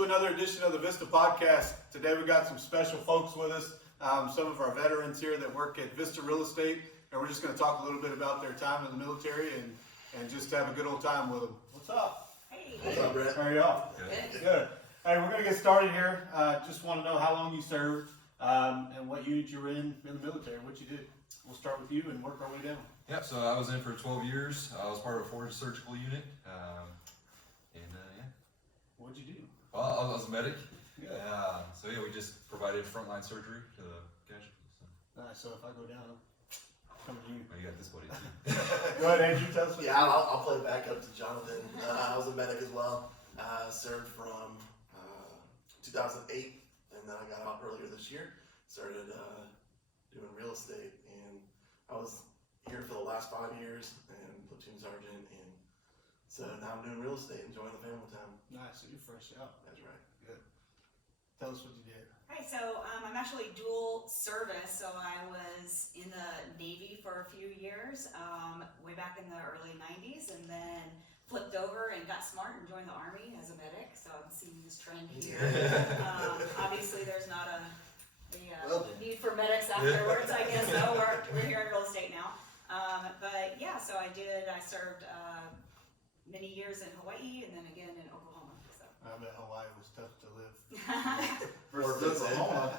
to another edition of the Vista Podcast. Today we got some special folks with us, some of our veterans here that work at Vista Real Estate, and we're just going to talk a little bit about their time in the military and just have a good old time with them. What's up? Hey. What's up, Bret? How are y'all? Good. Good. Hey, we're going to get started here. Just want to know how long you served and what unit you were in the military, what you did. We'll start with you and work our way down. Yeah, so I was in for 12 years. I was part of a forward surgical unit. What'd you do? Well, I was a medic. Yeah. So we just provided frontline surgery to the casualties. So. Nice. So if I go down, I'm coming to you. Oh, you got this buddy too. Go ahead, Andrew. Tell us what Yeah, I'll play back up to Jonathan. I was a medic as well. Served from 2008, and then I got out earlier this year. Started doing real estate, and I was here for the last 5 years, and platoon sergeant, and so now I'm doing real estate, enjoying the family time. Nice. So you're fresh out. That's right. Good. Tell us what you did. Hi, so I'm actually dual service, so I was in the Navy for a few years, way back in the early 90s, and then flipped over and got smart and joined the Army as a medic, so I'm seeing this trend here. Obviously there's not a need for medics afterwards, I guess, so we're here in real estate now. But yeah, so I served many years in Hawaii and then again in Oklahoma. So. I bet Hawaii was tough to live. Or Versus Oklahoma.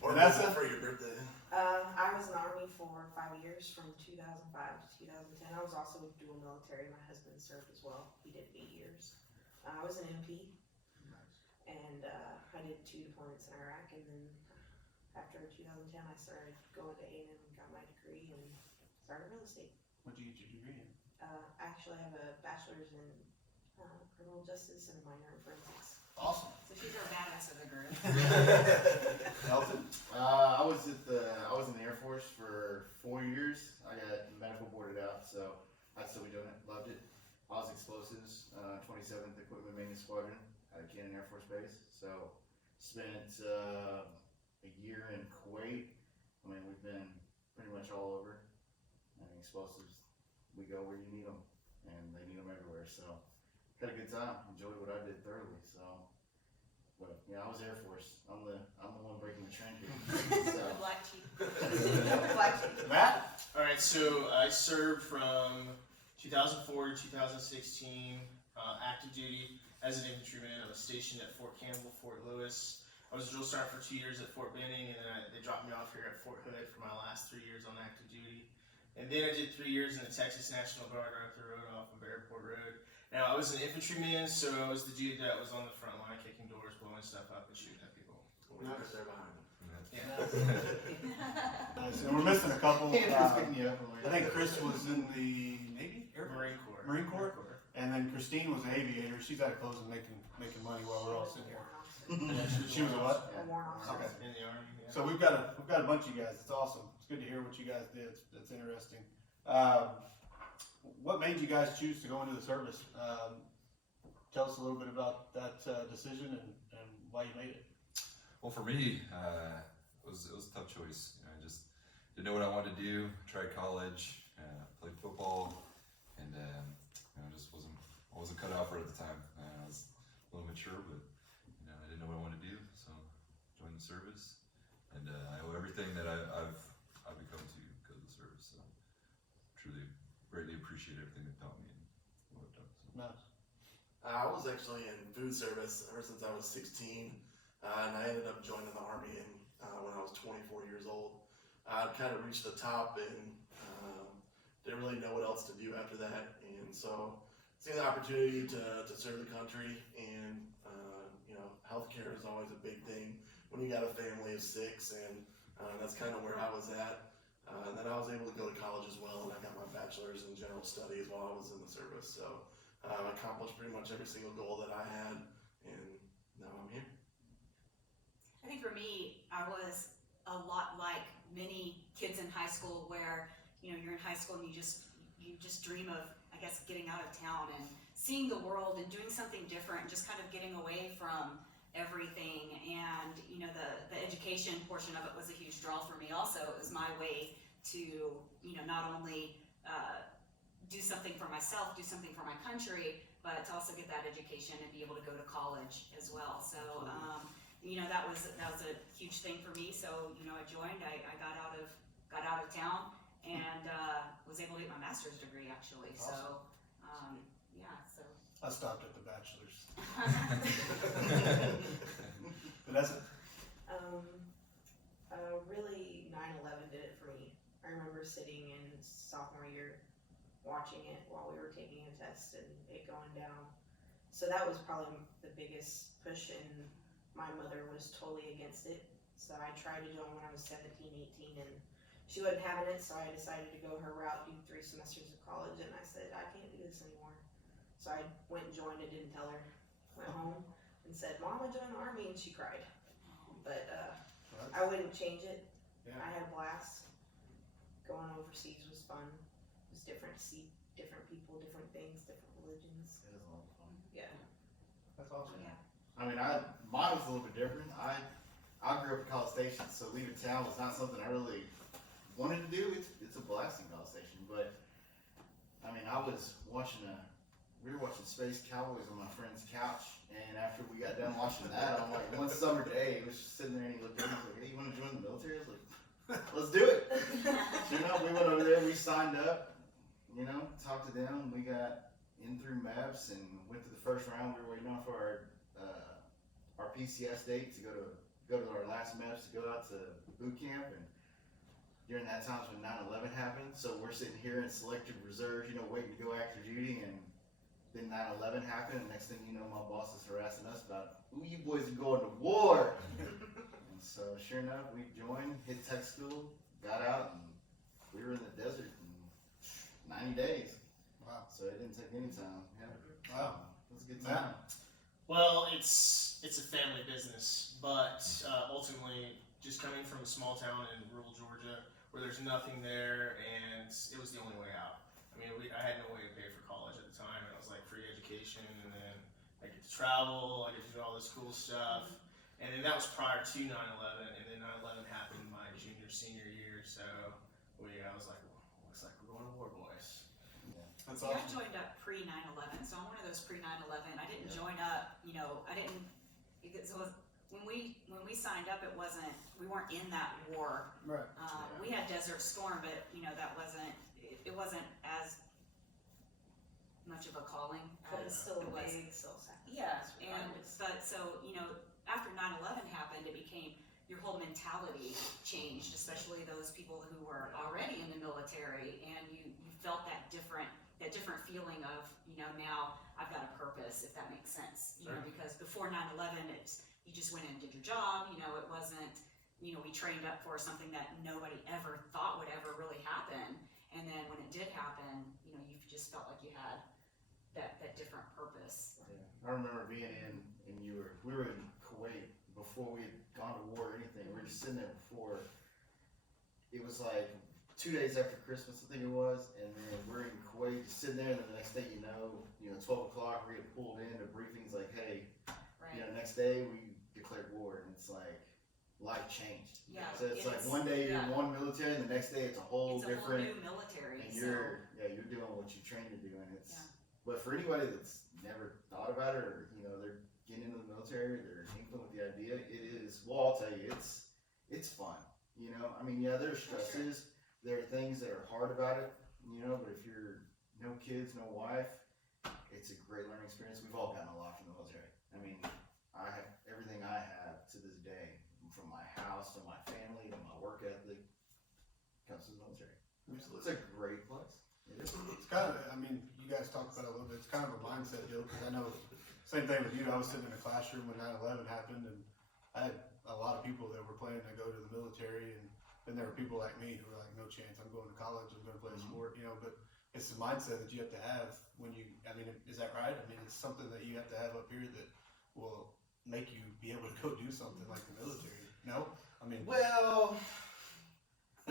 Or Vanessa? that's for your birthday. I was in the Army for 5 years, from 2005 to 2010. I was also dual military. My husband served as well. He did 8 years. I was an MP, and I did 2 deployments in Iraq, and then after 2010 I started going to A&M and got my degree and started real estate. What'd you get your degree in? Actually, I have a bachelor's in criminal justice and a minor in forensics. Awesome. So she's our badass of the group. Elton? I was in the Air Force for 4 years. I got medical boarded out, so I'd still be doing it. Loved it. I was explosives, 27th Equipment Maintenance Squadron at Cannon Air Force Base. So spent a year in Kuwait. I mean, we've been pretty much all over. I mean, explosives, we go where you need them, and they need them everywhere. So had a good time. Enjoyed what I did thoroughly. So. But yeah, I was Air Force. I'm the one breaking the trend here. So. The black sheep. Black sheep. Matt? All right, so I served from 2004 to 2016, active duty as an infantryman. I was stationed at Fort Campbell, Fort Lewis. I was a drill sergeant for 2 years at Fort Benning, and then they dropped me off here at Fort Hood for my last 3 years on active duty. And then I did 3 years in the Texas National Guard right up the road off of Airport Road. Now, I was an infantryman, so I was the dude that was on the front line, kicking doors, blowing stuff up, and shooting at people. We're right there behind him. Yeah. Nice. And we're missing a couple. Andrew's picking you up. I think Chris was in the Navy? Air Force? Marine Corps. Marine Corps? And then Christine was an aviator. She's out of closing making money while we're all sitting here. She was a what? A warrant officer. Okay. In the Army, yeah. So we've got a bunch of you guys. It's awesome. It's good to hear what you guys did. That's interesting. What made you guys choose to go into the service? Tell us a little bit about that decision and why you made it. Well, for me, it was a tough choice. I just didn't know what I wanted to do. Tried college, played football, and I wasn't cut out for it at the time. I was a little mature, but I didn't know what I wanted to do, so joined the service, and I owe everything that I've become to because of the service. So truly, greatly appreciate everything they've taught me and what I've done. So. Nice. I was actually in food service ever since I was 16, and I ended up joining the Army when I was 24 years old. I'd kind of reached the top and didn't really know what else to do after that, and so seeing the opportunity to serve the country, and healthcare is always a big thing when you got a family of 6, and that's kind of where I was at. And then I was able to go to college as well, and I got my bachelor's in general studies while I was in the service. So I accomplished pretty much every single goal that I had, and now I'm here. I think for me, I was a lot like many kids in high school where, you're in high school and you just dream of, I guess, getting out of town and seeing the world and doing something different and just kind of getting away from everything. And, the education portion of it was a huge draw for me also. It was my way to, not only do something for myself, do something for my country, but to also get that education and be able to go to college as well. So, you know, that was a huge thing for me. So, you know, I joined. I got out of town and was able to get my master's degree actually. Awesome. So, yeah. So. I stopped at the bachelor's. Vanessa? Really 9/11 did it for me. I remember sitting in sophomore year watching it while we were taking a test and it going down. So that was probably the biggest push, and my mother was totally against it. So I tried to join when I was 17, 18, and she wasn't having it, so I decided to go her route, do 3 semesters of college, and I said, I can't do this anymore. So I went and joined and didn't tell her. Went home and said, Mom, I joined the Army, and she cried. But I wouldn't change it. Yeah. I had a blast. Going overseas was fun. It was different to see different people, different things, different religions. It was a lot of fun. Yeah. That's awesome. Yeah. I mean, mine was a little bit different. I grew up in College Station, so leaving town was not something I really wanted to do. It's a blast in College Station, but I mean, we were watching Space Cowboys on my friend's couch, and after we got done watching that, I'm like, one summer day, he was just sitting there and he looked at me and was like, hey, you want to join the military? I was like, let's do it. So, you know, we went over there, we signed up, you know, talked to them, we got in through MEPS and went to the first round. We were waiting on for our PCS date to go to our last MEPS to go out to boot camp, and during that time when 9/11 happened, so we're sitting here in selective reserve, you know, waiting to go active duty, and then 9/11 happened, and next thing you know, my boss is harassing us about, ooh, you boys are going to war. And so sure enough, we joined, hit tech school, got out, and we were in the desert in 90 days. Wow. So it didn't take any time. Yeah. Wow. It was a good time. Well, it's a family business, but ultimately, just coming from a small town in rural Georgia where there's nothing there, and it was the only way out. I mean, I had no way to pay for college at the time, and it was like free education, and then I get to travel, I get to do all this cool stuff, and then that was prior to 9/11, and then 9/11 happened my senior year, so I was like, well, looks like we're going to war, boys. That's See, I awesome. joined up pre 9/11, so I'm one of those pre 9/11. I didn't join up, you know, because when we signed up, we weren't in that war. Right. We had Desert Storm, but you know that it wasn't as much of a calling But it's as still it a was. big sacrifice. Yeah, and regardless. but so you know, after 9/11 happened, it became your whole mentality changed, especially those people who were already in the military, and you felt that different feeling of, you know, now I've got a purpose, if that makes sense. You know, because before 9/11, you just went in and did your job. You know, it wasn't, you know, we trained up for something that nobody ever thought would ever really happen. And then when it did happen, you know, you just felt like you had that different purpose. Yeah. I remember being in, and we were in Kuwait before we had gone to war or anything. We were just sitting there before. It was like 2 days after Christmas, I think it was, and then we're in Kuwait, just sitting there, and then the next day, you know, 12 o'clock, we get pulled in, the briefing's like, hey, Right. you know, next day we declared war, and it's like life changed. Yeah. So it's like one day you're in one military, and the next day it's a whole It's a different. whole new military. And So you're doing what you trained to do, and it's. Yeah. But for anybody that's never thought about it, or they're getting into the military, they're inkling with the idea, it is. Well, I'll tell you, it's fun. I mean, yeah, there's stresses. There are things that are hard about it. But if you're no kids, no wife, it's a great learning experience. We've all gotten a lot from the military. I mean, I have everything I have to this day, from my house to my family to my work ethic, comes from the military. It's a great place. It is. It's kind of, I mean, you guys talked about it a little bit. It's kind of a mindset deal, because I know, same thing with you. I was sitting in a classroom when 9/11 happened, and I had a lot of people that were planning to go to the military, and then there were people like me who were like, no chance, I'm going to college, I'm going to play a sport, but it's the mindset that you have to have when you, I mean, is that right? I mean, it's something that you have to have up here that will make you be able to go do something like the military. No? I mean, Well,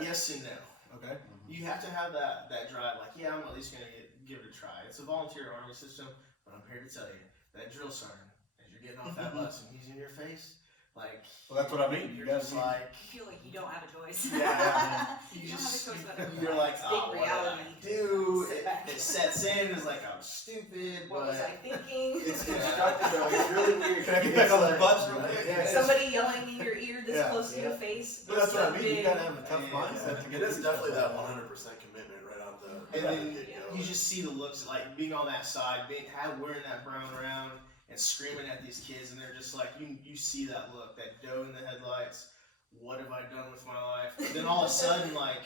yes and no. okay. You have to have that drive, like, yeah, I'm at least going to give it a try. It's a volunteer army system, but I'm here to tell you, that drill sergeant, as you're getting off that bus and he's in your face, Like, Well, that's what I mean. You're You just gotta like, You feel like you don't have a choice. yeah, you you don't just, have a choice but to you're like, It's oh, big what did I reality. do? Sit back. It sets in. It's like, I'm stupid, What was I but thinking? It's constructed though. It's really weird. Can I get back on the It's bus like- real quick? Yeah, it's- Somebody yelling in your ear this Yeah, close to your yeah. face. But that's so what I mean. You big. gotta have a tough Yeah. mindset to It get is through definitely stuff that like 100% commitment right out the and then get-go. you just see the looks, like being on that side, wearing that brown around and screaming at these kids, and they're just like, you see that look, that doe in the headlights. What have I done with my life? And then all of a sudden, like,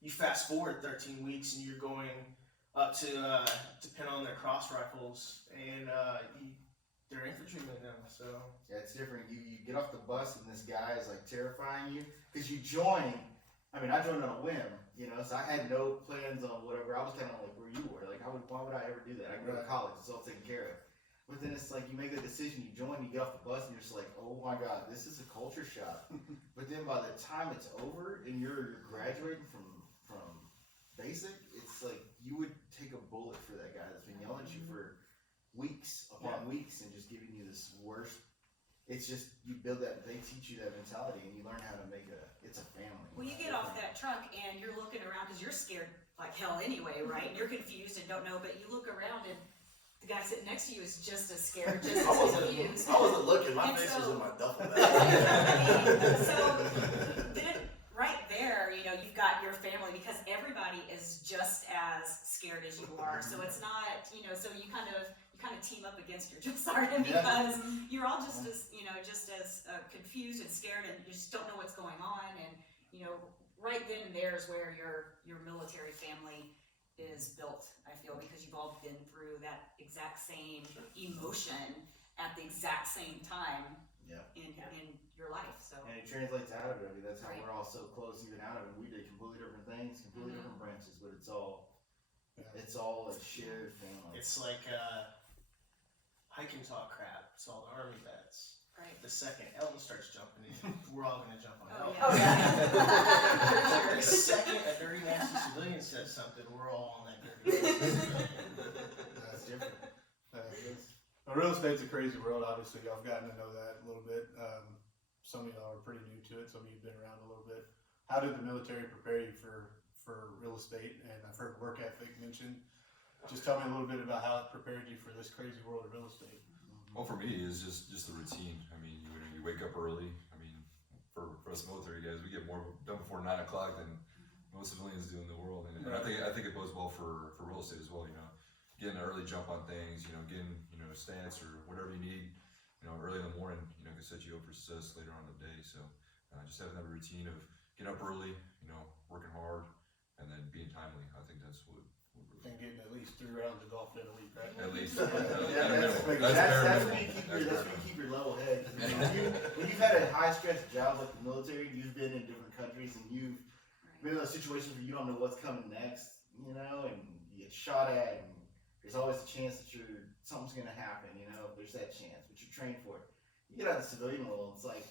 you fast forward 13 weeks and you're going up to pin on their cross rifles, and they're infantrymen now. So Yeah, it's different. You get off the bus and this guy is like terrifying you because you join. I mean, I joined on a whim, you know, so I had no plans on whatever. I was kind of like where you were. Like, why would I ever do that? I can go to college. It's all taken care of. But then it's like you make the decision, you join, you get off the bus, and you're just like, oh my god, this is a culture shock. But then by the time it's over and you're graduating from basic, it's like you would take a bullet for that guy that's been yelling at you for weeks upon weeks and just giving you this worst. It's just you build that. They teach you that mentality, and you learn how to make it's a family. Well, you get off that truck and you're looking around because you're scared like hell anyway, right? And you're confused and don't know, but you look around and the guy sitting next to you is just as scared, just I as confused. wasn't looking. My And face so- was in my duffel I bag. mean, so then right there, you know, you've got your family because everybody is just as scared as you are. So it's not, you know, so you kind of team up against your drill sergeant because you're all just as, you know, confused and scared and you just don't know what's going on. And, you know, right then and there is where your military family is built, I feel, because you've all been through that exact same emotion at the exact same time in your life. So And it translates out of it. I mean, that's how Right. we're all so close, even out of it. We did completely different things, completely different branches, but it's all a shared family. it's like hike and talk crap. It's all the Army vets. right. The second Elton starts jumping in, we're all gonna jump on Oh, Elton. Oh yeah. The second a dirty nasty civilian says something, we're all on that dirty nasty civilian. That's different. Well, real estate's a crazy world. Obviously, y'all have gotten to know that a little bit. Some of y'all are pretty new to it. Some of you've been around a little bit. How did the military prepare you for real estate? And I've heard work ethic mentioned. Just tell me a little bit about how it prepared you for this crazy world of real estate. Well, for me, it's just the routine. I mean, you wake up early. I mean, for us military guys, we get more done before 9 o'clock than most civilians do in the world. And I think it bodes well for real estate as well. You know, getting an early jump on things. You know, getting stats or whatever you need. You know, early in the morning. You know, can set you up for success later on in the day. So just having that routine of getting up early. You know, working hard, and then being timely. I think that's what And getting at least 3 rounds of golf in a week, right? at least. That's bare where you minimum. keep your level head. 'Cause when you've had a high stress job like the military, you've been in different countries and you've been in those situations where you don't know what's coming next, you know, and you get shot at, and there's always a chance that something's gonna happen, you know. There's that chance, but you're trained for it. You get out of the civilian world, it's like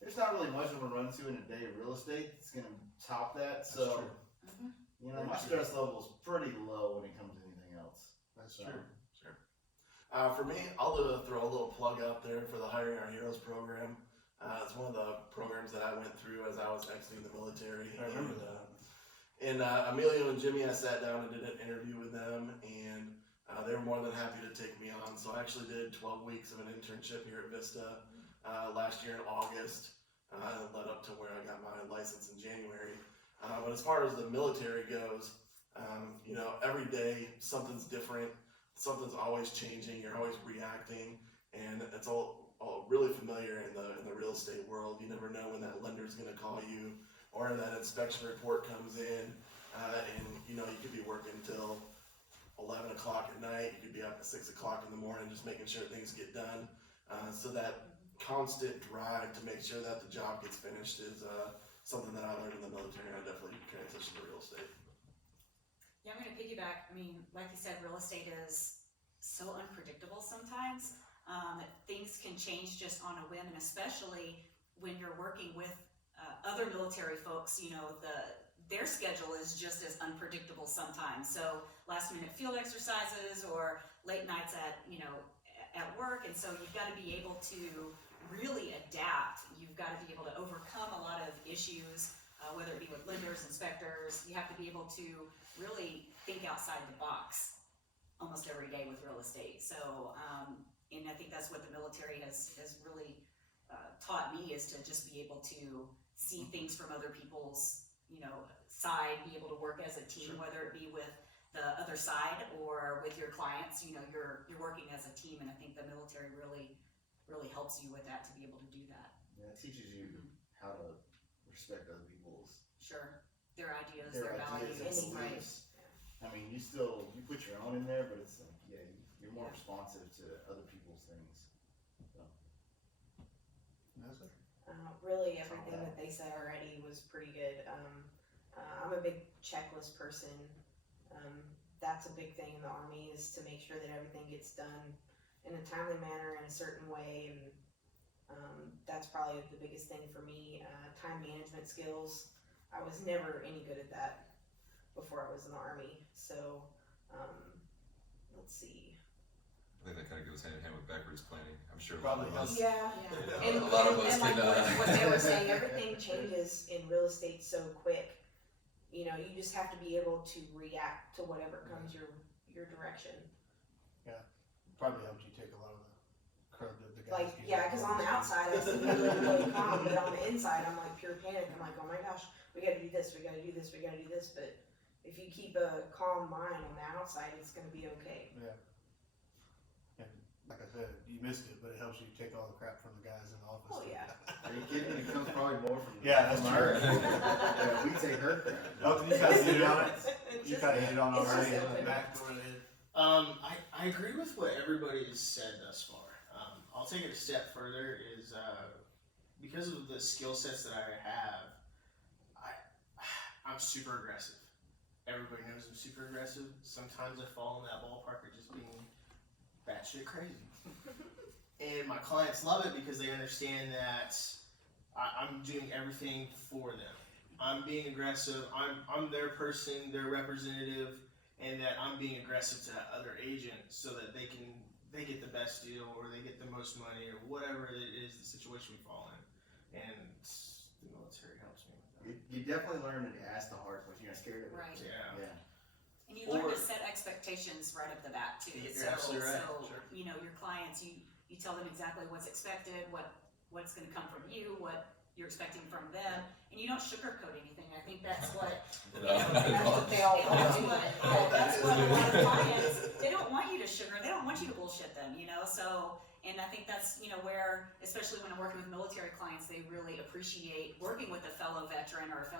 there's not really much I'm gonna run to in a day of real estate that's gonna top that. That's So, true. you know, my stress level is pretty low when it comes to anything else. That's So, true. For me, I'll throw a little plug out there for the Hiring Our Heroes program. It's one of the programs that I went through as I was exiting the military. I remember that. And Emilio and Jimmy, I sat down and did an interview with them, and they were more than happy to take me on. So I actually did 12 weeks of an internship here at Vista last year in August, led up to where I got my license in January. But as far as the military goes, you know, every day something's different, something's always changing, you're always reacting, and it's all really familiar in the real estate world. You never know when that lender's going to call you, or that inspection report comes in, and you know, you could be working till 11 o'clock at night, you could be up at 6 o'clock in the morning just making sure things get done. So that constant drive to make sure that the job gets finished is something that I learned in the military, and I definitely transitioned to real estate. Yeah, I'm going to piggyback. I mean, like you said, real estate is so unpredictable sometimes. Things can change just on a whim, and especially when you're working with other military folks, you know, their schedule is just as unpredictable sometimes. So last minute field exercises or late nights at work. And so you've got to be able to really adapt realtors, you have to be able to really think outside the box almost every day with real estate. So, and I think that's what the military has really taught me, is to just be able to see things from other people's, side, be able to work as a team, whether it be with the other side or with your clients. You're working as a team, and I think the military really helps you with that, to be able to do that. Yeah, it teaches you how to respect other people's Sure. Their ideas, their their ideas values, and right? beliefs. I mean, you put your own in there, but it's like, yeah, you're more responsive to other people's things. Yes, sir. Really, everything that they said already was pretty good. I'm a big checklist person. That's a big thing in the Army, is to make sure that everything gets done in a timely manner, in a certain way, and that's probably the biggest thing for me. Time management skills. I was never any good at that before I was in the Army. So, let's see. I think that kind of goes hand in hand with backwards planning. I'm sure Probably a lot of us, Yeah. you know, a lot of us and like can. what they were saying, everything changes in real estate so quick. You just have to be able to react to whatever comes your direction. Probably helped you take a lot of the crud that the guys Like, give yeah, you. because on the outside I seem really calm, but on the inside I'm like pure panic. I'm like, oh my gosh, we gotta do this, we gotta do this, we gotta do this. But if you keep a calm mind on the outside, it's gonna be okay. Yeah. And like I said, you missed it, but it helps you take all the crap from the guys in the office. Oh, yeah. Are you kidding? It comes probably more from Yeah, that's from true. her. Yeah, we take her crap. Nothing you kind of hit on it. You Just- kind of hit it on it's just already. open. Back door ahead. I agree with what everybody has said thus far. I'll take it a step further. Is because of the skill sets that I have, I'm super aggressive. Everybody knows I'm super aggressive. Sometimes I fall in that ballpark of just being batshit crazy. And my clients love it because they understand that I'm doing everything for them. I'm being aggressive. I'm their person, their representative, and that I'm being aggressive to other agents so that they get the best deal, or they get the most money, or whatever it is the situation we fall in. And the military helps me with that. You definitely learn to ask the hard questions. You're not scared of it. Right. Yeah. Yeah. And you learn Or- to set expectations right off the bat too. You're absolutely right. So Sure. your clients, you tell them exactly what's expected, what's going to come from you, what you're expecting from them, and you don't sugarcoat anything. I think that's what That's what they all want. that's what a lot of clients, they don't want you to they don't want you to bullshit them, so. And I think that's, where, especially when I'm working with military clients, they really appreciate working with a fellow veteran or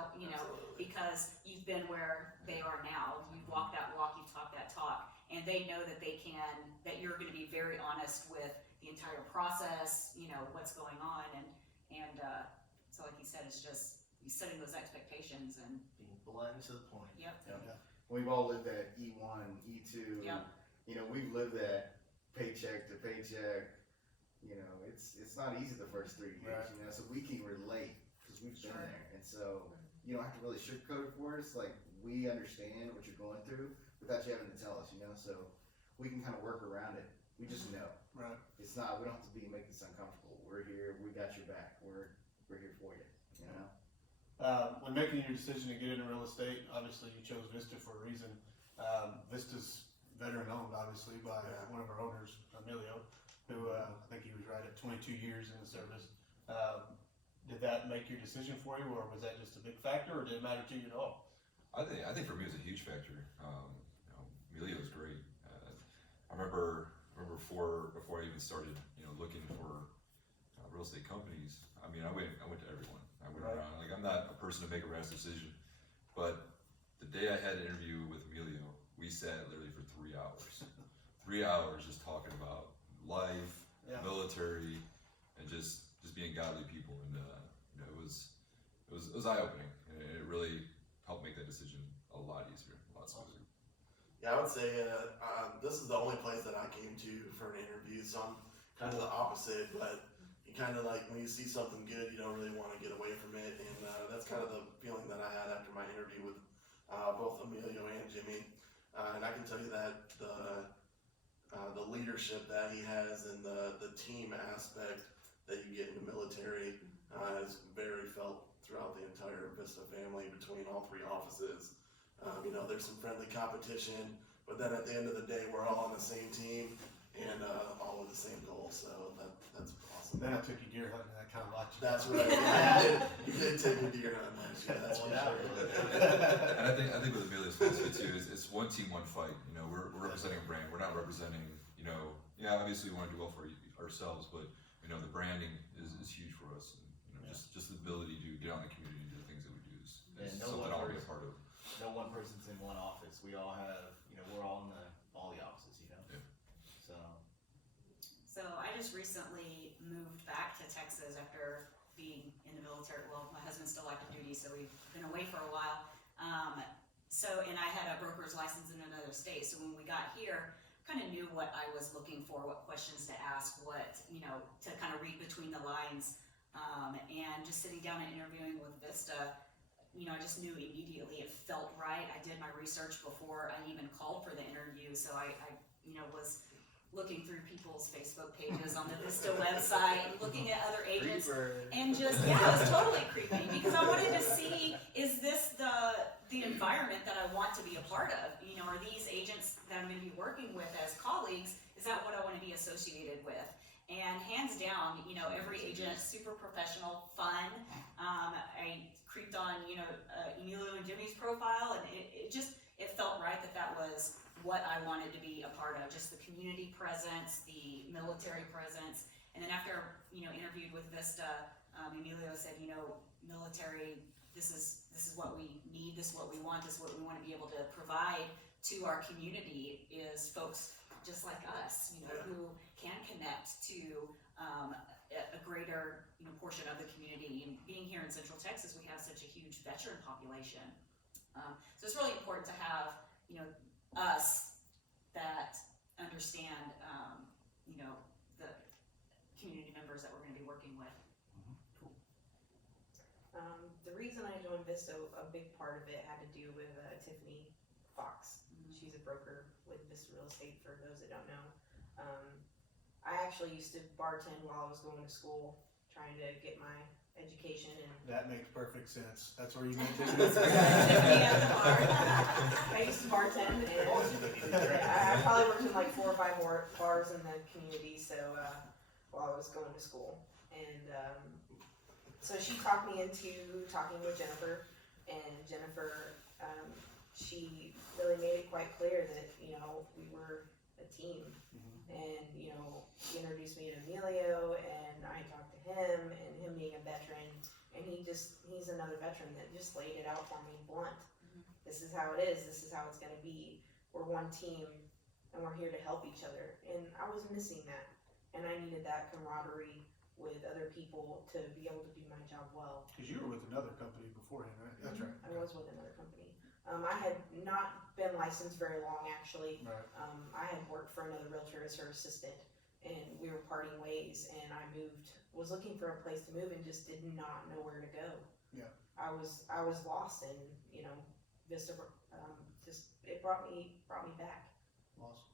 because you've been where they are now. You've walked that walk, you've talked that talk, and they know that that you're going to be very honest with the entire process, what's going on, and so like you said, it's just setting those expectations and. Being blunt to the point. Yep. We've all lived that E1, E2. Yep. We've lived that paycheck to paycheck. It's not easy the first 3 years. Right. So we can relate because we've been Sure. there, and so you don't have to really sugarcoat it for us. Like, we understand what you're going through without you having to tell us. So we can kind of work around it. We just know. Right. It's not. We don't have to make this uncomfortable. We're here. We got your back. We're here for you. When making your decision to get into real estate, obviously you chose Vista for a reason. Vista's veteran owned, obviously, by one of our owners, Emilio, who I think he was right at 22 years in the service. Did that make your decision for you, or was that just a big factor, or did it matter to you at all? I think for me it was a huge factor. Emilio's great. I remember before I even started, looking for real estate companies. I mean, I went to everyone. I went Right. around. Like, I'm not a person to make a rash decision, but the day I had an interview with Emilio, we sat literally for 3 hours. 3 hours just talking about life, military, and just being godly people. And it was eye opening, and it really helped make that decision a lot easier, a lot smoother. Yeah, I would say this is the only place that I came to for an interview, so I'm kind of the opposite, but you kind of like, when you see something good, you don't really want to get away from it, and that's kind of the feeling that I had after my interview with both Emilio and Jimmy, and I can tell you that the leadership that he has and the team aspect that you get in the military is very felt throughout the entire Vista family between all three offices. There's some friendly competition, but then at the end of the day, we're all on the same team and all with the same goal. So that's awesome. Then I took you deer hunting, and I kind of locked you. That's right. Yeah, you did take me deer hunting last year. That's for sure. And I think with Amelia's philosophy too is it's one team, one fight. We're representing a brand. We're not representing, obviously we want to do well for ourselves, but the branding is huge for us. And, just the ability to get out in the community and do the things that we do is something I'll be a part of. No one person's in one office. We all have, we're all in all the offices, Yeah. So I just recently moved back to Texas after being in the military. Well, my husband's still active duty, so we've been away for a while. And I had a broker's license in another state. So when we got here, kind of knew what I was looking for, what questions to ask, to kind of read between the lines. And just sitting down and interviewing with Vista, I just knew immediately it felt right. I did my research before I even called for the interview. So I was looking through people's Facebook pages on the Vista website and looking at other agents. And just, it was totally creepy because I wanted to see, is this the environment that I want to be a part of? Are these agents that I'm going to be working with as colleagues, is that what I want to be associated with? And hands down, every agent, super professional, fun. I creeped on, Emilio and Jimmy's profile, and it felt right that was what I wanted to be a part of, just the community presence, the military presence. And then after, interviewed with Vista, Emilio said, military, this is what we need, this is what we want, this is what we want to be able to provide to our community is folks just like us, who can connect to a greater portion of the community. And being here in Central Texas, we have such a huge veteran population. So it's really important to have, us that understand, the community members that we're going to be working with. The reason I joined Vista, a big part of it had to do with Tiffany Fox. She's a broker with Vista Real Estate, for those that don't know. I actually used to bartend while I was going to school, trying to get my education. And That makes perfect sense. That's where you met Tiffany at the bar. I used to bartend, and I probably worked in like 4 or 5 more bars in the community. So while I was going to school, and so she talked me into talking with Jennifer, and Jennifer, she really made it quite clear that we were a team. And, she introduced me to Emilio, and I talked to him, and him being a veteran, and he's another veteran that just laid it out for me blunt. This is how it is, this is how it's gonna be. We're one team, and we're here to help each other. And I was missing that, and I needed that camaraderie with other people to be able to do my job well. Because you were with another company beforehand, right? That's right. I was with another company. I had not been licensed very long, actually. Right. I had worked for another realtor as her assistant, and we were parting ways, and I was looking for a place to move and just did not know where to go. Yeah. I was lost, and Vista it brought me back. Awesome.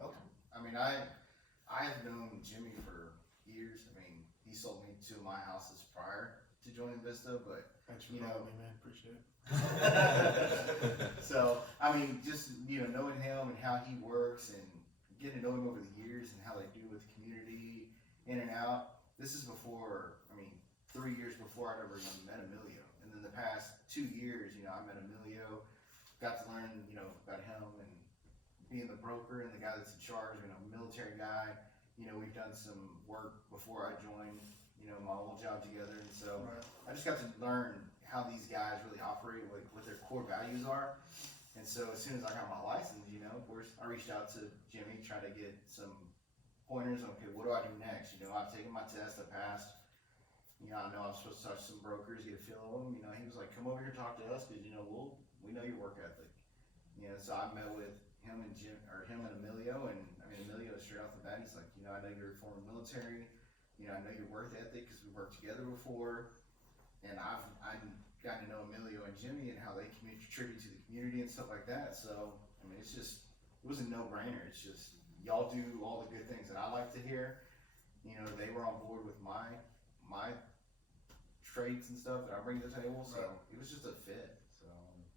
Elton? I mean, I have known Jimmy for years. I mean, he sold me 2 of my houses prior to joining Vista, but Thanks for having me, man. Appreciate it. So, I mean, just, knowing him and how he works and getting to know him over the years and how they do with the community, in and out. This is before, 3 years before I'd ever even met Emilio. And then the past 2 years, I met Emilio, got to learn, about him and being the broker and the guy that's in charge, military guy. We've done some work before I joined, my old job together. And so I just got to learn how these guys really operate, what their core values are. And so as soon as I got my license, of course, I reached out to Jimmy, trying to get some pointers on, okay, what do I do next? I've taken my test, I passed. I know I'm supposed to talk to some brokers, get a feel of them. He was like, come over here and talk to us, because, we know your work ethic. So I met with him and Emilio, and Emilio straight off the bat, he's like, I know you're a former military, I know your work ethic because we worked together before, and I've gotten to know Emilio and Jimmy and how they contribute to the community and stuff like that. So it was a no-brainer. It's just y'all do all the good things that I like to hear. They were on board with my traits and stuff that I bring to the table. So Right. it was just a fit. So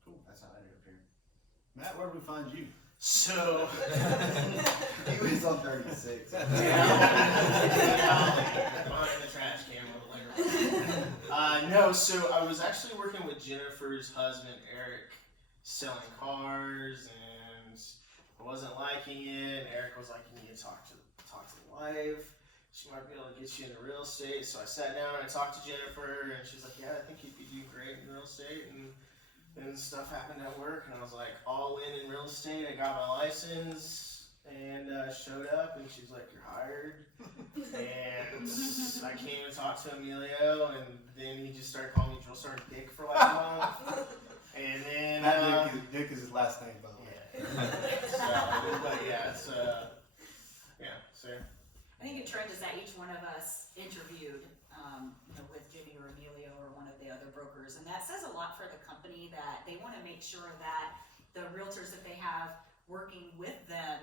Cool. that's how I ended up here. Matt, where do we find you? So, He was on 36. behind the trash can with a no, so I was actually working with Jennifer's husband, Eric, selling cars, and I wasn't liking it. Eric was like, you need to talk to the wife. She might be able to get you into real estate. So I sat down and I talked to Jennifer, and she's like, yeah, I think you'd be doing great in real estate. And stuff happened at work, and I was like all in real estate. I got my license and showed up, and she's like, "You're hired." And I came and talked to Emilio, and then he just started calling me Drill Sergeant Dick for like a month. And then Matt Dick is his last name, by the way. but yeah, it's so I think a trend is that each one of us interviewed, with Jimmy or Emilio or one of the other brokers, and that says a lot for the company that they want to make sure that the realtors that they have working with them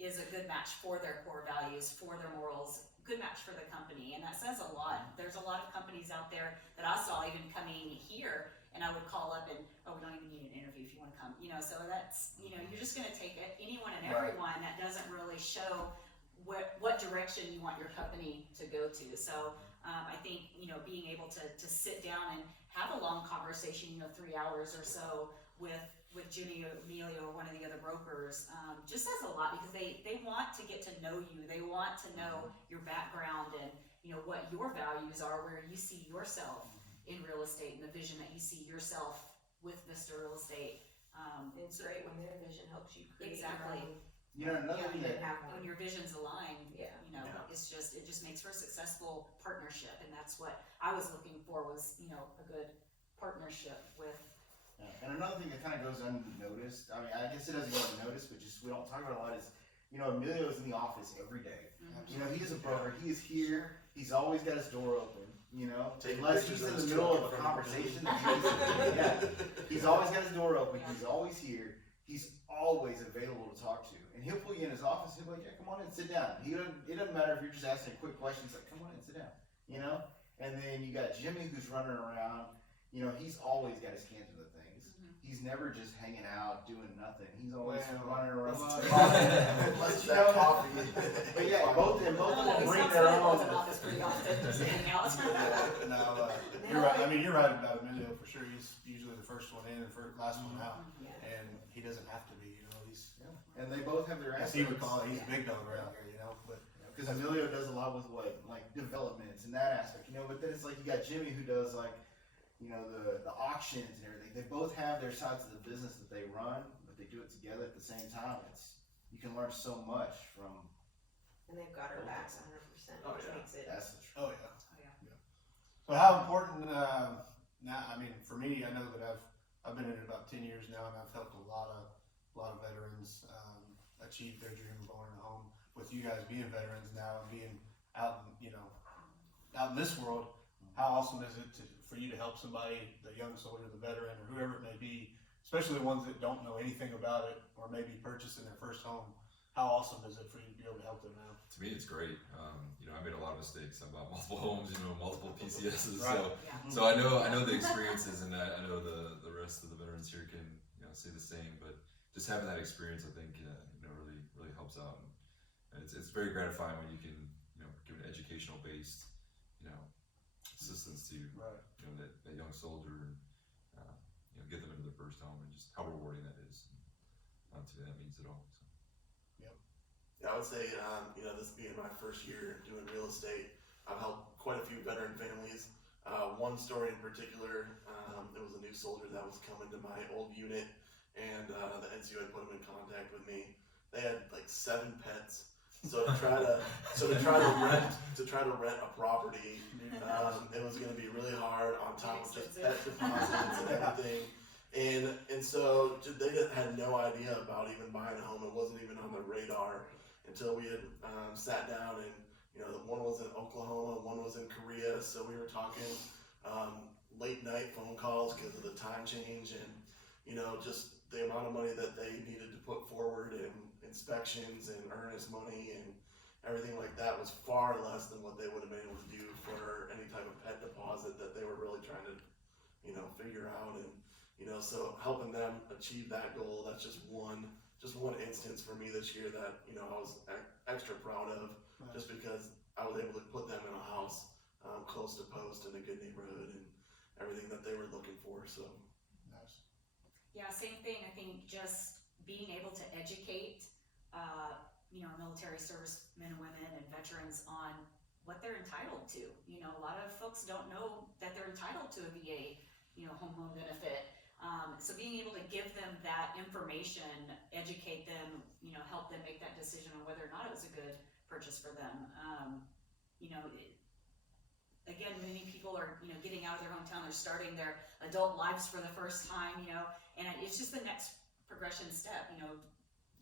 is a good match for their core values, for their morals, good match for the company, and that says a lot. There's a lot of companies out there that I saw even coming here, and I would call up and, oh, we don't even need an interview if you want to come, so that's, you're just going to take anyone and everyone that doesn't really show what direction you want your company to go to. So I think being able to sit down and have a long conversation, 3 hours or so with Jimmy or Emilio or one of the other brokers just says a lot, because they want to get to know you. They want to know your background and what your values are, where you see yourself in real estate, and the vision that you see yourself with Vista Real Estate. It's great when their vision helps you create Exactly. your own. Another thing that When your vision's aligned, Yeah. it just makes for a successful partnership, and that's what I was looking for, was a good partnership with. And another thing that kind of goes unnoticed, I mean, I guess it doesn't go unnoticed, but just we don't talk about a lot is, Emilio is in the office every day. He is a broker. He is here. He's always got his door open. Taking Unless pictures he's in of the his middle truck of a in front of conversation. him. Yeah, he's always got his door open. Yeah. He's always here. He's always available to talk to. And he'll pull you in his office. He'll be like, yeah, come on in, sit down. It doesn't matter if you're just asking a quick question. He's like, come on in, sit down. And then you got Jimmy, who's running around. He's always got his hands in the things. He's never just hanging out doing nothing. He's always running around. Let's that coffee. But yeah, both of them bring He's their not own. in the office pretty often, just hanging out. No, you're right. I mean, you're right about Emilio for sure. He's usually the first one in and last one out, Yeah. and he doesn't have to be. He's, And they both have their as aspects. he would call it, he's a big dog around here. But Because Emilio does a lot with like developments and that aspect, But then it's like you got Jimmy who does like, the auctions and everything. They both have their sides of the business that they run, but they do it together at the same time. You can learn so much from. And they've got our backs 100%, Oh, which yeah. makes it. That's the truth. oh yeah. So how important? Now, I mean, for me, I know that I've been in it about 10 years now, and I've helped a lot of veterans achieve their dream of owning a home. With you guys being veterans now and being out in this world, how awesome is it for you to help somebody, the young soldier, the veteran, or whoever it may be, especially the ones that don't know anything about it or maybe purchasing their first home? How awesome is it for you to be able to help them out? To me, it's great. I made a lot of mistakes. I bought multiple homes, multiple PCSs. Right. So I know the experiences, and I know the rest of the veterans here can say the same. But just having that experience, I think really helps out. And it's very gratifying when you can give an educational based assistance to that young soldier, and get them into their first home, and just how rewarding that is. And, to me, that means it all. So. Yeah, I would say, this being my first year doing real estate, I've helped quite a few veteran families. One story in particular, it was a new soldier that was coming to my old unit, and the NCO had put him in contact with me. They had like 7 pets, so to try to rent a property, it was going to be really hard on top of just pet deposits and everything. And so they had no idea about even buying a home. It wasn't even on their radar until we had sat down, and one was in Oklahoma, one was in Korea, so we were talking late night phone calls because of the time change, and just the amount of money that they needed to put forward in inspections and earnest money and everything like that was far less than what they would have been able to do for any type of pet deposit that they were really figure out, and so helping them achieve that goal. That's just one instance for me this year that I was extra proud of, Right. just because I was able to put them in a house close to post in a good neighborhood and everything that they were looking for. So Nice. Yeah, same thing. I think just being able to educate, military servicemen and women and veterans on what they're entitled to. A lot of folks don't know that they're entitled to a VA, home loan benefit. So being able to give them that information, educate them, help them make that decision on whether or not it was a good purchase for them. Again, many people are, getting out of their hometown, they're starting their adult lives for the first time, and it's just the next progression step.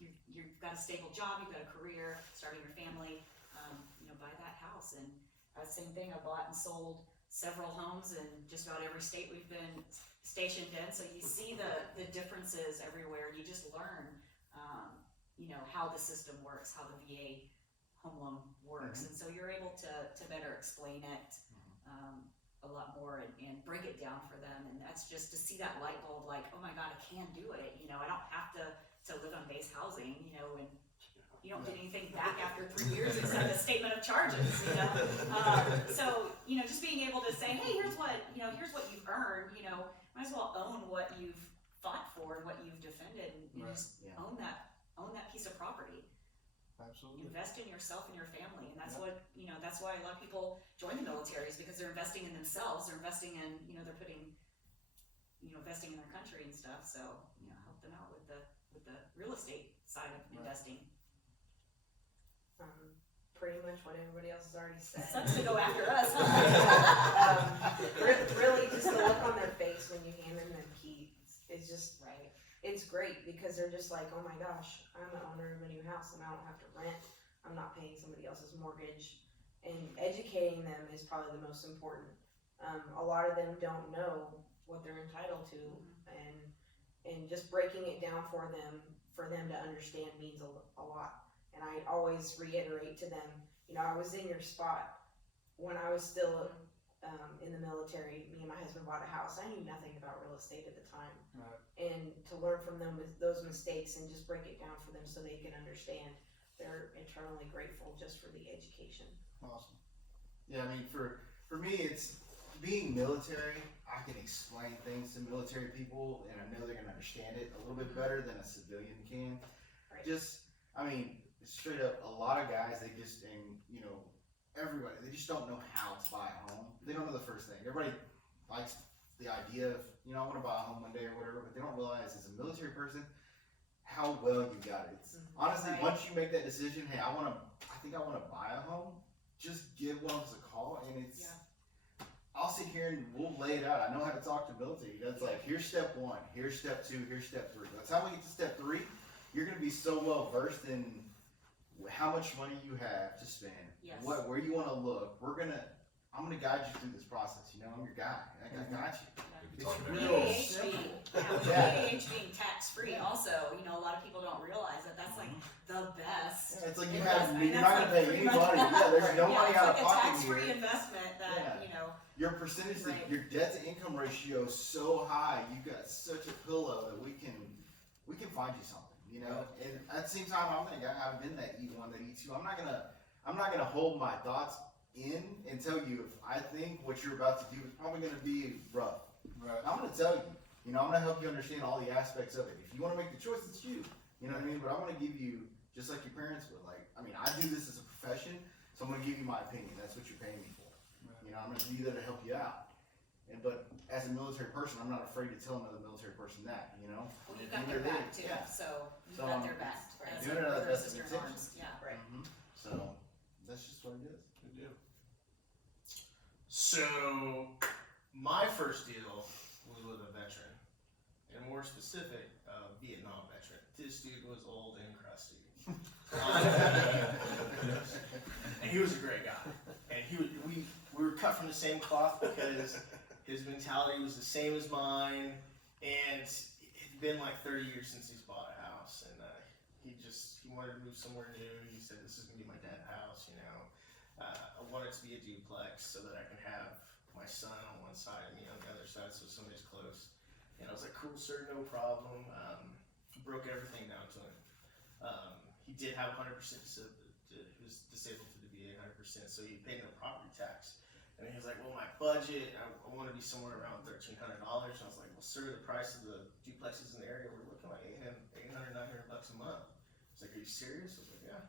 You've got a stable job, you've got a career, starting your family, buy that house. And same thing, I bought and sold several homes in just about every state we've been stationed in. So you see the differences everywhere. You just learn, how the system works, how the VA home loan works. And so you're able to better explain it a lot more and break it down for them. And that's just to see that light bulb, like, oh my God, I can do it. I don't have to live on base housing, and you don't get anything back after 3 years except a statement of charges, So, just being able to say, hey, here's what you've earned, might as well own what you've fought for and what you've defended, and Right. just own that piece of property. Absolutely. Invest in yourself and your family, and that's Yep. what, that's why a lot of people join the military, is because they're investing in themselves, they're investing in, they're putting, investing in their country and stuff, so, help them out with the real estate side of Right. investing. Pretty much what everybody else has already said. Sucks to go after us, huh? Really, just the look on their face when you hand them keys is just, Right. it's great, because they're just like, oh my gosh, I'm the owner of a new house and I don't have to rent. I'm not paying somebody else's mortgage. And educating them is probably the most important. A lot of them don't know what they're entitled to, and just breaking it down for them to understand means a lot. And I always reiterate to them, I was in your spot when I was still in the military. Me and my husband bought a house. I knew nothing about real estate at the time. Right. And to learn from them with those mistakes and just break it down for them so they can understand, they're eternally grateful just for the education. Awesome. Yeah, I mean, for me, it's being military. I can explain things to military people, and I know they're gonna understand it a little bit better than a civilian can. Right. Straight up, a lot of guys, they just, everybody, they just don't know how to buy a home. They don't know the first thing. Everybody likes the idea of, I want to buy a home one day or whatever, but they don't realize as a military person how well you got it. Honestly, Right. once you make that decision, hey, I think I want to buy a home, just give one of us a call, and I'll sit here and we'll lay it out. I know how to talk to military. That's like, here's step 1, here's step 2, here's step 3. By the time we get to step 3, you're going to be so well versed in how much money you have to spend, Yes. where you want to look. I'm gonna guide you through this process. I'm your guy. I got you. Maybe It's talk about real it. PAH simple. being tax-free also, a lot of people don't realize that's like the best. It's like investment. you're That's not gonna pay pretty any much- money. Yeah, there's no money it's out like of a pocket tax-free here. investment that, Your percentage, Right. your debt to income ratio is so high. You got such a pillow that we can find you something. And at the same time, I'm that guy. I've been that E1, that E2. I'm not gonna hold my thoughts in and tell you if I think what you're about to do is probably gonna be rough. Right. I'm gonna tell you. I'm gonna help you understand all the aspects of it. If you want to make the choice, it's you. You know what I mean? But I'm gonna give you, just like your parents would. I do this as a profession, so I'm gonna give you my opinion. That's what you're paying me for. Right. I'm gonna be there to help you out. But as a military person, I'm not afraid to tell another military person that. well, you've got their Either back they- too, yeah. so you've So, got their back. As doing it out of the brother, best of sister in intentions. arms, yeah. Right. So that's just what it is. Good deal. So, my first deal was with a veteran, and more specific, a Vietnam veteran. This dude was old and crusty. And he was a great guy. And we were cut from the same cloth because his mentality was the same as mine, and it'd been like 30 years since he's bought a house, and he wanted to move somewhere new. He said, this is going to be my dad's house, I want it to be a duplex so that I can have my son on one side and me on the other side. side, so somebody's close. And I was like, cool, sir, no problem. Broke everything down to him. He did have 100%, he was disabled to the VA 100%, so he paid no property tax. And he was like, well, my budget, I want to be somewhere around $1,300. And I was like, well, sir, the price of the duplexes in the area, we're looking like $800, $900 a month. He's like, are you serious? I was like, yeah.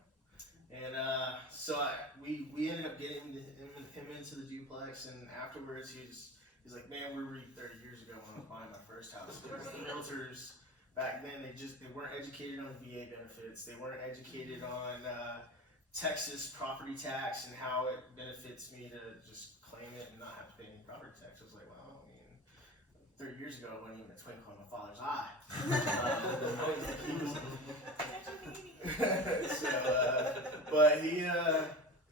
And so we ended up getting him into the duplex, and afterwards he's like, man, we were 30 years ago when I was buying my first house. Because the realtors back then, they weren't educated on VA benefits. They weren't educated on Texas property tax and how it benefits me to just claim it and not have to pay any property tax. I was like, well, I mean, 30 years ago, I wasn't even a twinkle in my father's eye. But he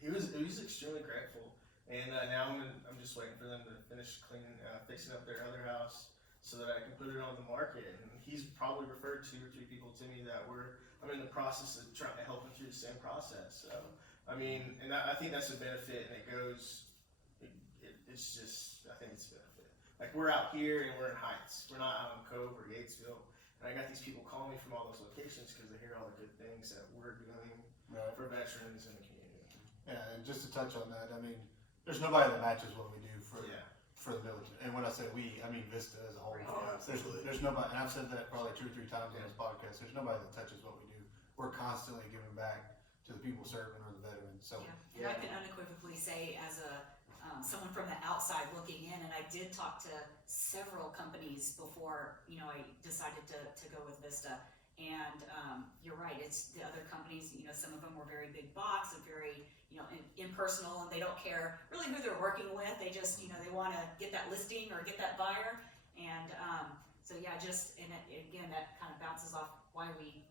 was extremely grateful, and now I'm just waiting for them to finish fixing up their other house so that I can put it on the market. And he's probably referred 2 or 3 people to me that I'm in the process of trying to help him through the same process. So I mean, and I think that's a benefit, and it's just, I think it's a benefit. Like, we're out here and we're in Heights. We're not out in Cove or Yatesville. And I got these people calling me from all those locations because they hear all the good things that we're doing for veterans in the community. Yeah, and just to touch on that, I mean, there's nobody that matches what we do for the military. And when I say we, I mean Vista as a whole. Oh, absolutely. There's nobody, and I've said that probably 2 or 3 times on this podcast. There's nobody that touches what we do. We're constantly giving back to the people serving or the veterans. So and I can unequivocally say, as someone from the outside looking in, and I did talk to several companies before I decided to go with Vista. And you're right, it's the other companies, some of them were very big box and very, impersonal, and they don't care really who they're working with. They just, they want to get that listing or get that buyer. And so yeah, again, that kind of bounces off why we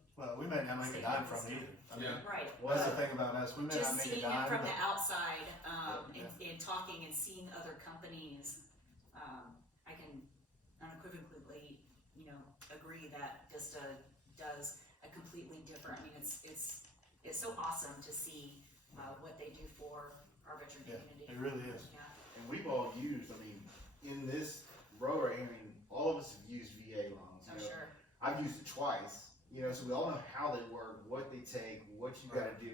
may not make a dime from it either. I mean, right. That's the thing about us. We may Just not make a seeing dime. it from the but- outside, and talking and seeing other companies, I can unequivocally, agree that Vista does a completely different. I mean, it's so awesome to see what they do for our veteran community. It really is. Yeah. And we've all used, I mean, in this row right here, I mean, all of us have used VA loans. Oh, sure. I've used it twice, so we all know how they work, what they take, what you gotta do.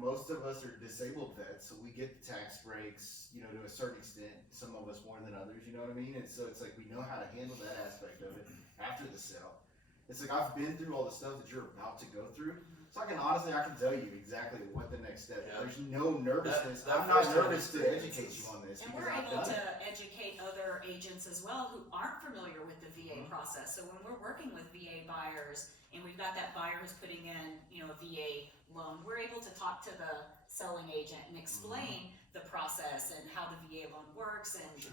Most of us are disabled vets, so we get the tax breaks, to a certain extent, some of us more than others, you know what I mean? And so it's like we know how to handle that aspect of it after the sale. It's like I've been through all the stuff that you're about to go through. So I can tell you exactly what the next step is. Yeah. There's no nervousness. That I'm not first nervous to experience educate is- you on this And because we're I've able done to it. educate other agents as well who aren't familiar with the VA process. So when we're working with VA buyers and we've got that buyer who's putting in, a VA loan, we're able to talk to the selling agent and explain the process and how the VA loan works. And, It's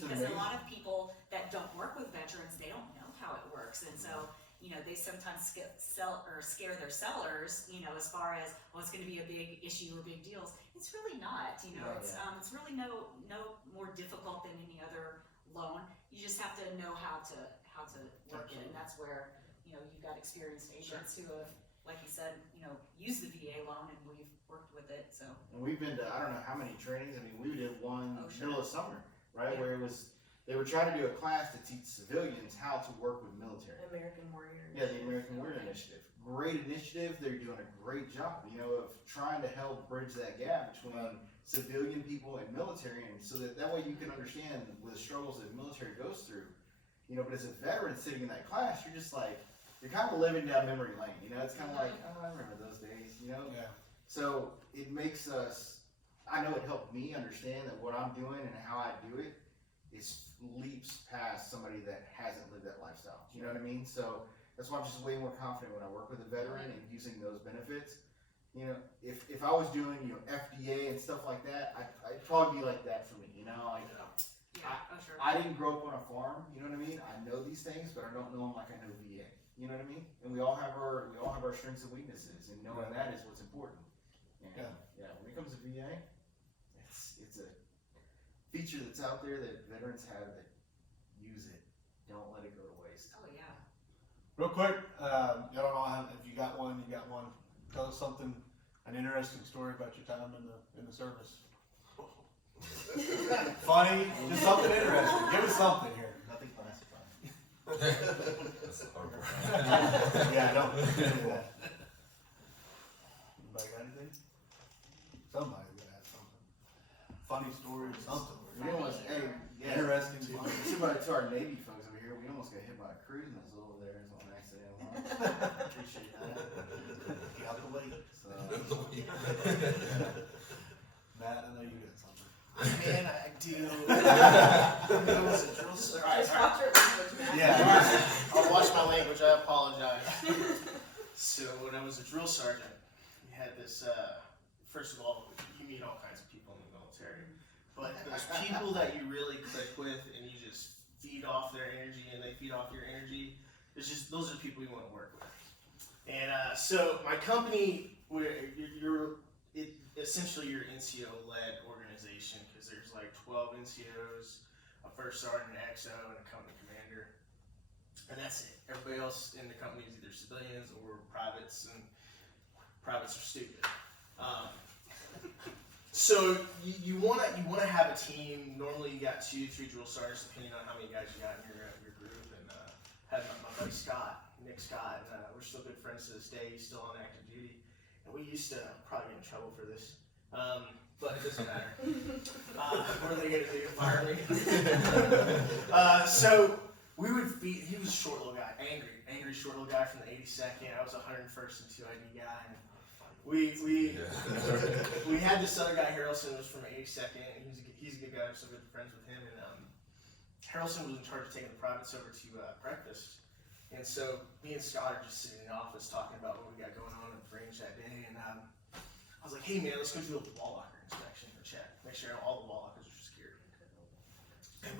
because a amazing. lot of people that don't work with veterans, they don't know how it works. And so, they sometimes scare their sellers, as far as, well, it's going to be a big issue or big deals. It's really not, it's really no more difficult than any other loan. You just have to know how to work it, and that's where, you've got experienced agents who have, like you said, used the VA loan, and we've worked with it, so. And we've been to, I don't know how many trainings. I mean, we did one Oh, sure. middle of summer, right? Yeah. Where they were trying to do a class to teach civilians how to work with military. American Warrior. Yeah, the American Warrior Initiative. Great initiative. They're doing a great job, of trying to help bridge that gap between civilian people and military, and so that way you can understand the struggles that the military goes through. But as a veteran sitting in that class, you're just like, you're kind of living down memory lane. It's kind of like, oh, I remember those days, Yeah. So it makes us, I know it helped me understand that what I'm doing and how I do it is leaps past somebody that hasn't lived that lifestyle. You know what I mean? So that's why I'm just way more confident when I work with a veteran and using those benefits. If I was doing, FDA and stuff like that, I'd probably be like that for me, Sure. I didn't grow up on a farm, you know what I mean? I know these things, but I don't know them like I know VA. You know what I mean? And we all have our strengths and weaknesses, and knowing that is what's important. And when it comes to VA, it's a feature that's out there that veterans have that use it. Don't let it go to waste. Oh, yeah. Real quick, I don't know if you got one. Tell us something, an interesting story about your time in the service. Fun funny, just something interesting. Give us something here. Nothing classified. That's the hard part. Yeah, don't do that. Anybody got anything? Somebody's gonna have something. Funny story or something. We almost, hey, yeah. Interesting. Funny. Somebody to our Navy folks over here, we almost got hit by a cruise missile over there on accident. Appreciate that. Get out the way. So, Matt, I know you got something. Man, I do. It was a drill sergeant. Just watch your language, man. Yeah. I'll watch my language. I apologize. So when I was a drill sergeant, we had this. First of all, you meet all kinds of people in the military, but those people that you really click with and you just feed off their energy and they feed off your energy. Those are the people you want to work with. And so my company, essentially you're an NCO-led organization because there's like 12 NCOs, a first sergeant, an XO, and a company commander, and that's it. Everybody else in the company is either civilians or privates, and privates are stupid. So you want to have a team. Normally you got 2-3 drill sergeants, depending on how many guys you got in your group. And had my buddy Nick Scott, and we're still good friends to this day. He's still on active duty, and we used to probably get in trouble for this, but it doesn't matter. What are they gonna do? Fire me? So we would feed. He was a short little guy, angry short little guy from the 82nd. I was 101st and 2ID guy. And we had this other guy, Harrelson, was from 82nd, and he's a good guy. I'm still good friends with him. And Harrelson was in charge of taking the privates over to breakfast. And so me and Scott are just sitting in the office talking about what we got going on in the range that day. And I was like, hey man, let's go do a wall locker inspection or check. Make sure all the wall lockers are secured. And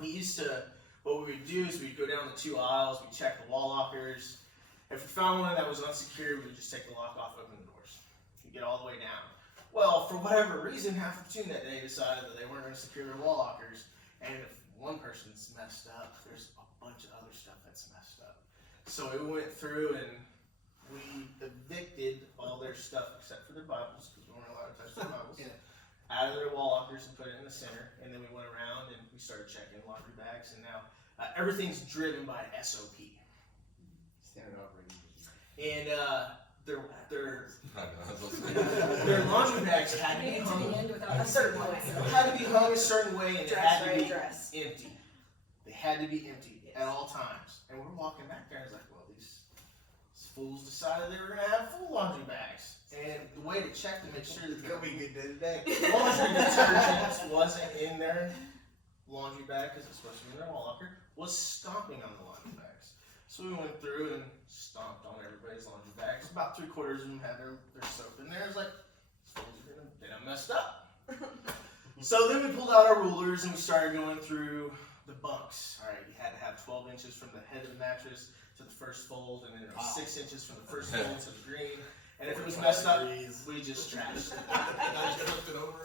what we would do is we'd go down the 2 aisles, we'd check the wall lockers. If we found one that was unsecured, we'd just take the lock off, open the doors. We'd get all the way down. Well, for whatever reason, half the platoon that day decided that they weren't going to secure their wall lockers. And if one person's messed up, there's a bunch of other stuff that's messed up. So we went through and we evicted all their stuff except for their Bibles, because we weren't allowed to touch their Bibles, out of their wall lockers and put it in the center. And then we went around and we started checking laundry bags. And now everything's driven by an SOP. standard operating procedure. And their laundry bags had to be To hung. the end without a certain way. Had to be hung a certain way, and it had to be Dress. empty. They had to be empty at all times. And we're walking back there, and it's like, well, these fools decided they were going to have full laundry bags. And the way to check to make sure that Gonna be a good day today. laundry detergent wasn't in their laundry bag, because it's supposed to be in their wall locker, was stomping on the laundry bags. So we went through and stomped on everybody's laundry bags. About 3/4 of them had their soap in there. It's like, they done messed up. So then we pulled out our rulers and we started going through the bunks. All right, you had to have 12 inches from the head of the mattress to the first fold, and then it was 6 inches from the first fold to the green. And if it was messed up, we just trashed it.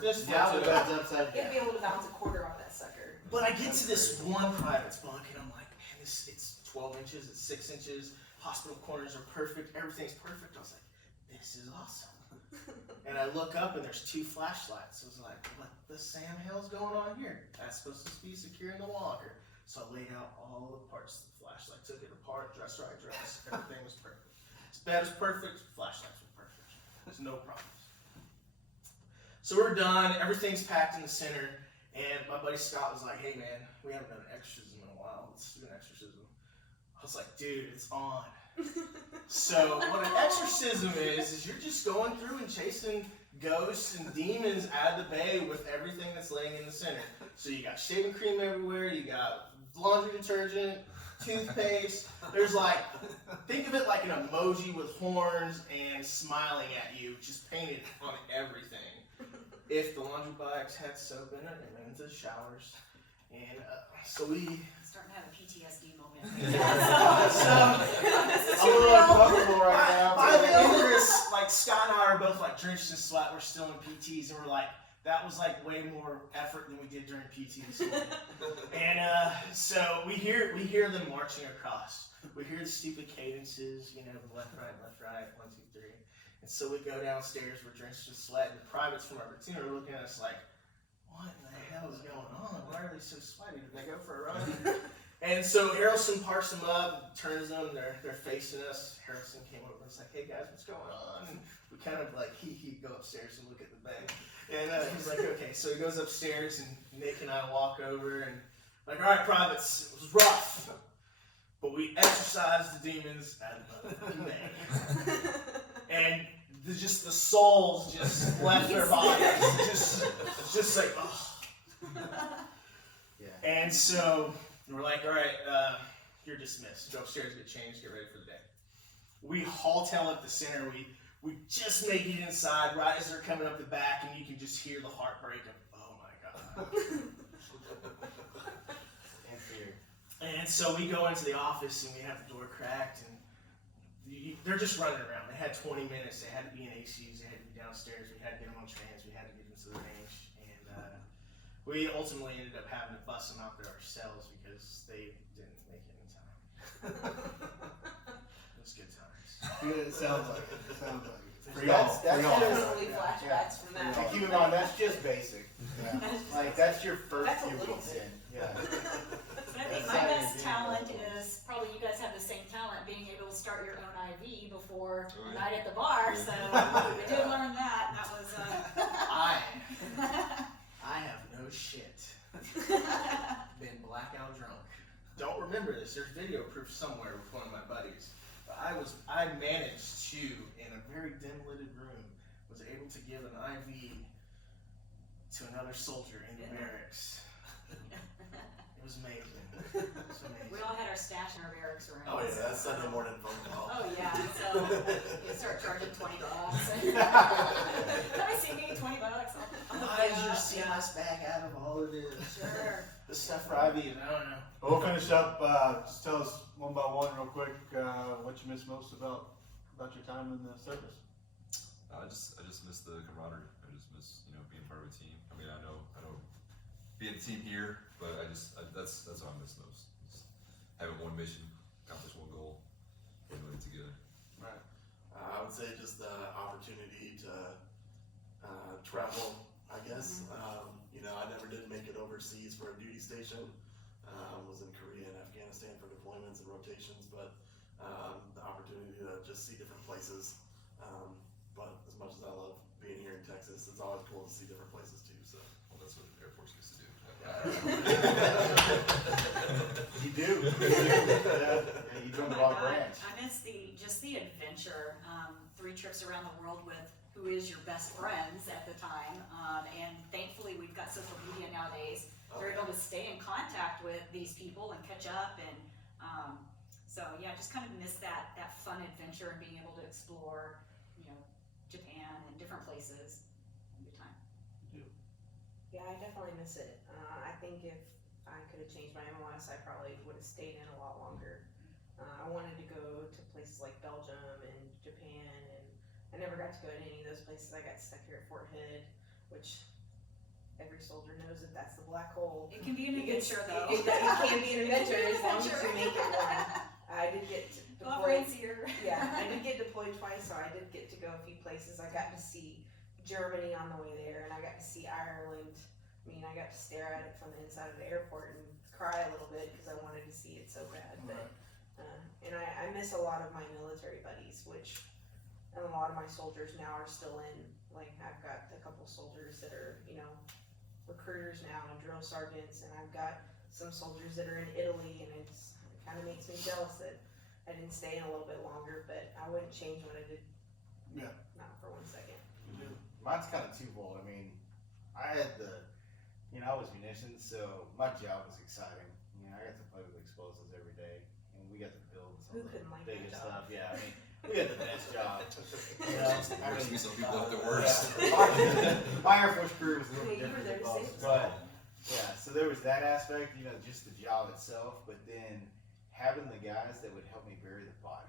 Just Yeah, flipped the it over. bed's upside You'd down. be able to bounce a quarter off that sucker. But I get to this one private's bunk and I'm like, man, it's 12 inches, it's 6 inches, hospital corners are perfect, everything's perfect. I was like, this is awesome. And I look up and there's 2 flashlights. I was like, what the Sam hell's going on here? That's supposed to be secure in the wall locker. So I laid out all the parts of the flashlight, took it apart, dress right dress, everything was perfect. His bed was perfect, flashlights were perfect. There's no problems. So we're done, everything's packed in the center. And my buddy Scott was like, hey man, we haven't done an exorcism in a while. Let's do an exorcism. I was like, dude, it's on. So what an exorcism is you're just going through and chasing ghosts and demons out of the bay with everything that's laying in the center. So you got shaving cream everywhere, you got laundry detergent, toothpaste. There's like, think of it like an emoji with horns and smiling at you, just painted on everything. If the laundry bags had soap in it, and into the showers. And so we... Starting to have a PTSD moment. So, This is I'm a too little real. uncomfortable right now. By the end of this, like Scott and I are both like drenched in sweat. We're still in PTs, and we're like, that was like way more effort than we did during PTs. And so we hear them marching across. We hear the stupid cadences, left, right, 1, 2, 3. And so we go downstairs. We're drenched in sweat, and the privates from our platoon are looking at us like, what in the hell is going on? Why are already so sweaty. Did they go for a run? And so Harrelson parks them up, turns them, they're facing us. Harrelson came over and was like, hey guys, what's going on? And we kind of like, go upstairs and look at the bed. And he's like, okay. So he goes upstairs and Nick and I walk over and like, all right, privates, it was rough. But we exorcised the demons out of the motherfucking day. And just the souls just left their bodies. Just like, oh. Yeah. And so we're like, all right, you're dismissed. Go upstairs, get changed, get ready for the day. We haul at the center. We just make it inside right as they're coming up the back, and you can just hear the heartbreak of, oh my God. And fear. And so we go into the office and we have the door cracked, and they're just running around. They had 20 minutes. They had to be in ACs. They had to be downstairs. We had to get them on trains. We had to get them to the range. And we ultimately ended up having to bust them out there ourselves because they didn't make it in time. It was good times. It sounds like it. It sounds like it. For That's- y'all. For y'all. Definitely flashbacks from that. And keep in mind, that's just basic. Yeah. Like, that's your first That's a few little weeks bit. in. Yeah. But I think That's my not best even talent doing it. is probably you guys have the same talent, being able to start your own IV before Oh, a yeah. night at the bar. So I did learn that. That was. I have no shit. Been blackout drunk. Don't remember this. There's video proof somewhere with one of my buddies. But I managed to, in a very dim lighted room, was able to give an IV to another soldier in the barracks. It was amazing. It was amazing. We all had our stash in our barracks room. Oh yeah, that's Sunday morning phone call. Oh yeah, so you start charging $20. Come and see me, $20. Why is your CMS bag out of all of this? Sure. The stuff for IVs, I don't know. Well, we'll finish up. Just tell us one by one, real quick, what you miss most about your time in the service. I just miss the camaraderie. I just miss being part of a team. I mean, I know being a team here, but that's what I miss most. Just having one mission, accomplish one goal, and doing it together. Right. I would say just the opportunity to travel, I guess. I never did make it overseas for a duty station. Was in Korea and Afghanistan for deployments and rotations, but the opportunity to just see different places. But as much as I love being here in Texas, it's always cool to see different places too. So. Well, that's what the Air Force used to do. You do. Yeah, you joined the wrong branch. I miss just the adventure. 3 trips around the world with who is your best friends at the time, and thankfully we've got social media nowadays. We're able to stay in contact with these people and catch up, and so yeah, just kind of miss that fun adventure and being able to explore, Japan and different places. Good time. Yeah, I definitely miss it. I think if I could have changed my MLS, I probably would have stayed in a lot longer. I wanted to go to places like Belgium and Japan, and I never got to go to any of those places. I got stuck here at Fort Hood, which every soldier knows that that's the black hole. It can be an It gets- adventure though. It can be an adventure as long as Adventure. you make it one. I did get Collaborates deployed. here. Yeah, I did get deployed twice, so I did get to go a few places. I got to see Germany on the way there, and I got to see Ireland. I mean, I got to stare at it from the inside of the airport and cry a little bit because I wanted to see it so bad. But and I miss a lot of my military buddies, which and a lot of my soldiers now are still in. Like I've got a couple soldiers that are recruiters now and drill sergeants, and I've got some soldiers that are in Italy, and it kind of makes me jealous that I didn't stay in a little bit longer, but I wouldn't change what I did. Yeah. Not for 1 second. Mine's kind of twofold. I mean, I had I was munitions, so my job was exciting. I got to play with explosives every day, and we got to build some Who of the couldn't like that biggest job? stuff. Yeah, I mean, we had the best job. Some people have the worst. Yeah. My Air Force career was a little Yeah, you were different there than to most, save but yeah, so there was that aspect, just the job itself, but then having the guys that would help me bury the body,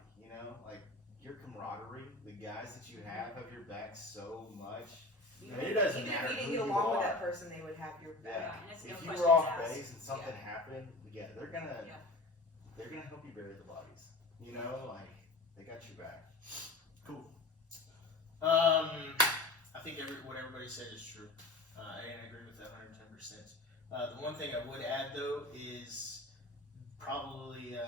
like your camaraderie, the guys that you have your back so much. It doesn't Even matter if you who didn't get you along with are. that person, they would have your Yeah. back. And it's If no you questions were off asked. base and something happened, they're gonna help you bury the bodies. Like they got your back. Cool. I think what everybody said is true, and I agree with that 110%. The one thing I would add though is probably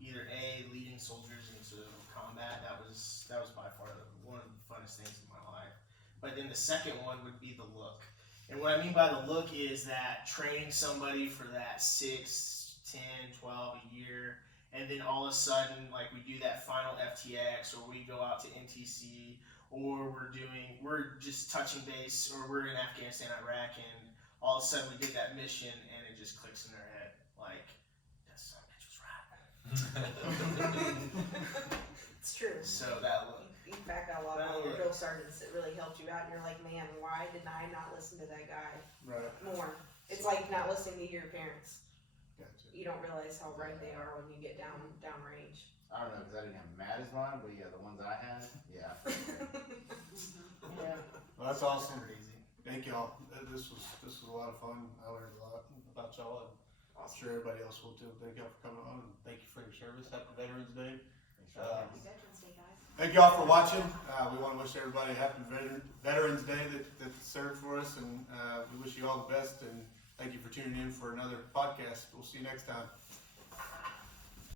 either leading soldiers into combat. That was by far one of the funnest things in my life. But then the second one would be the look. And what I mean by the look is that training somebody for that 6, 10, 12 a year, and then all of a sudden, like we do that final FTX, or we go out to NTC, or we're just touching base, or we're in Afghanistan, Iraq, and all of a sudden we get that mission, and it just clicks in their head, like, that son of a bitch was right. It's true. So that look. You back out a lot of your drill sergeants that really helped you out, and you're like, man, why did I not listen to that guy Right. more? It's like not listening to your parents. Gotcha. You don't realize how right they are when you get down range. I don't know, because I didn't have Matt as mine, but yeah, the ones I had, yeah. Yeah. Well, that's awesome. Crazy. Thank y'all. This was a lot of fun. I learned a lot about y'all, and I'm sure everybody else will too. Thank y'all for coming on, and thank you for your service. Happy Veterans Day. Happy Veterans Day, guys. Thank y'all for watching. We want to wish everybody a happy Veterans Day that served for us, and we wish you all the best. And thank you for tuning in for another podcast. We'll see you next time.